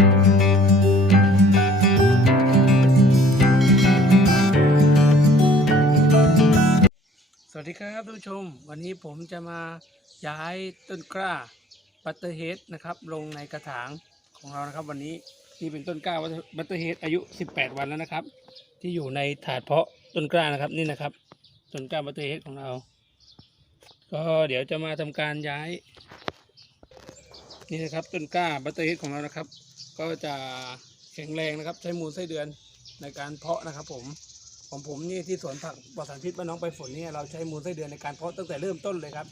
สวัสดีครับท่านผู้ชม วันนี้ผมจะมาย้ายต้นกล้าบัตเตอร์เฮดนะครับ ลงในกระถางของเรานะครับ วันนี้นี่เป็นต้นกล้าบัตเตอร์เฮดอายุ 18 วันแล้วนะครับ ที่อยู่ในถาดเพาะต้นกล้านะครับนี่นะครับต้นกล้าบัตเตอร์เฮดของเรา ก็เดี๋ยวจะมาทำการย้าย นี่นะครับต้นกล้าบัตเตอร์เฮดของเรานะครับ ก็จะแข็งแรงนะครับ ใช้มูลไส้เดือนในการเพาะนะครับ ผมของผมนี่ที่สวนผักปลอดสารพิษบ้านน้องไปฝนนี่เราใช้มูลไส้เดือนในการเพาะตั้งแต่เริ่มต้นเลยครับ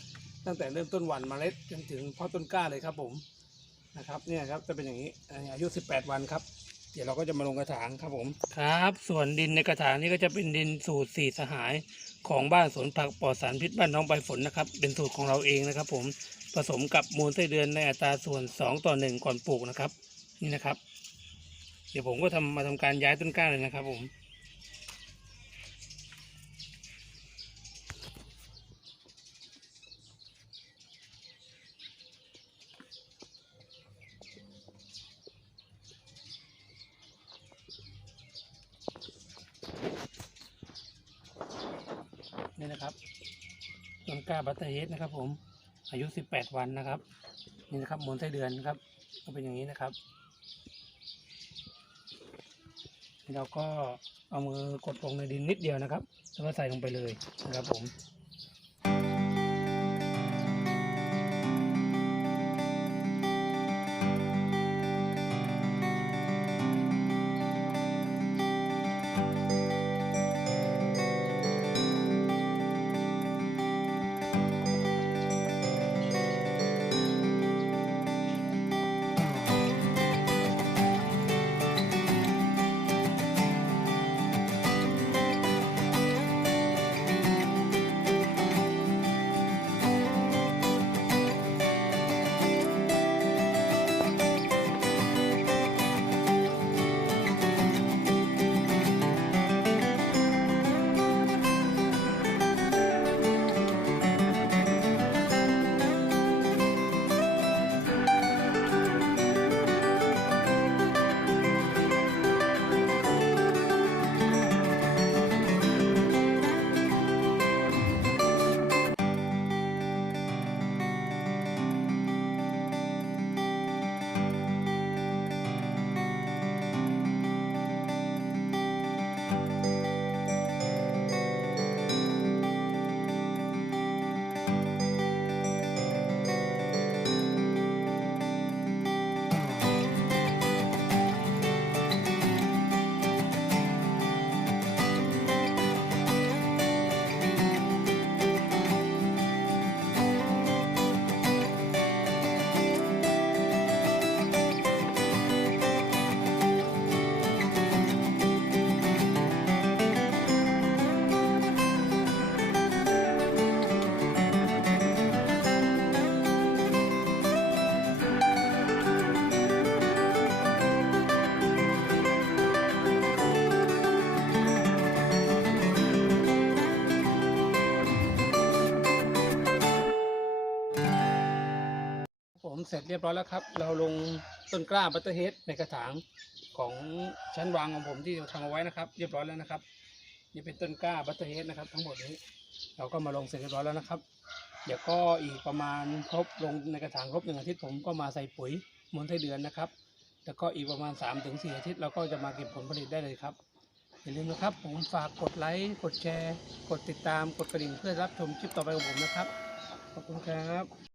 ตั้งแต่เริ่มต้นหว่านเมล็ดจนถึงเพาะต้นกล้าเลยครับผมนะครับเนี่ยครับจะเป็นอย่างนี้อันนี้อายุ 18 วันครับ เดี๋ยวเราก็จะมาลงกระถางครับผมครับ ส่วนดินในกระถางนี่ก็จะเป็นดินสูตรสี่สหายของบ้านสวนผักปลอดสารพิษบ้านน้องใบฝนนะครับ เป็นสูตรของเราเองนะครับ ผมผสมกับมูลไส้เดือนในอัตราส่วน 2 ต่อ 1 ก่อนปลูกนะครับ นี่นะครับ เดี๋ยวผมก็ทำมาทำการย้ายต้นกล้าเลยนะครับ ผมนี่นะครับต้นกล้าบัตเตอร์เฮดนะครับ ผมอายุ 18 วันนะครับ นี่นะครับมูลไส้เดือนนะครับก็เป็นอย่างนี้นะครับ เราก็เอามือกดลงในดินนิดเดียวนะครับ แล้วก็ใส่ลงไปเลยนะครับผม มเสร็จเรียบร้อยแล้วครับ เราลงต้นกล้าบัตเตอร์เฮดในกระถางของชั้นวางของผมที่ทำเอาไว้นะครับ เรียบร้อยแล้วนะครับ นี่เป็นต้นกล้าบัตเตอร์เฮดนะครับ ทั้งหมดนี้เราก็มาลงเสร็จเรียบร้อยแล้วนะครับ เดี๋ยวก็อีกประมาณครบลงในกระถางครบหนึ่งอาทิตย์ผมก็มาใส่ปุ๋ยมูลไส้เดือนนะครับ แล้วก็อีกประมาณ3าถึงสอาทิตย์เราก็จะมาเก็บผลผลิตได้เลยครับอย่าลืมนะครับ ผมฝากกดไลค์ กดแชร์ กดติดตาม กดกระดิ่งเพื่อรับชมคลิปต่อไปของผมนะครับ ขอบคุณครับ